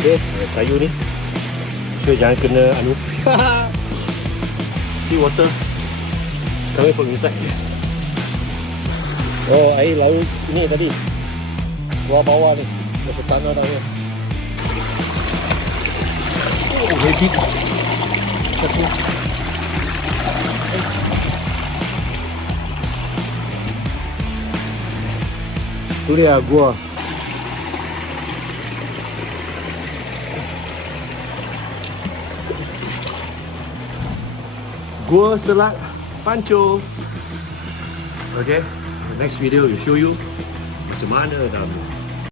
Okay, kayu ni. So jangan kena anu. See water coming from inside. Oh, air laut ini tadi. Keluar bawah ni. Masa tanah dah ni. Oh, heavy. Tu dia gua. Gua Selat Panchor. Okay, the next video will show you macam mana dah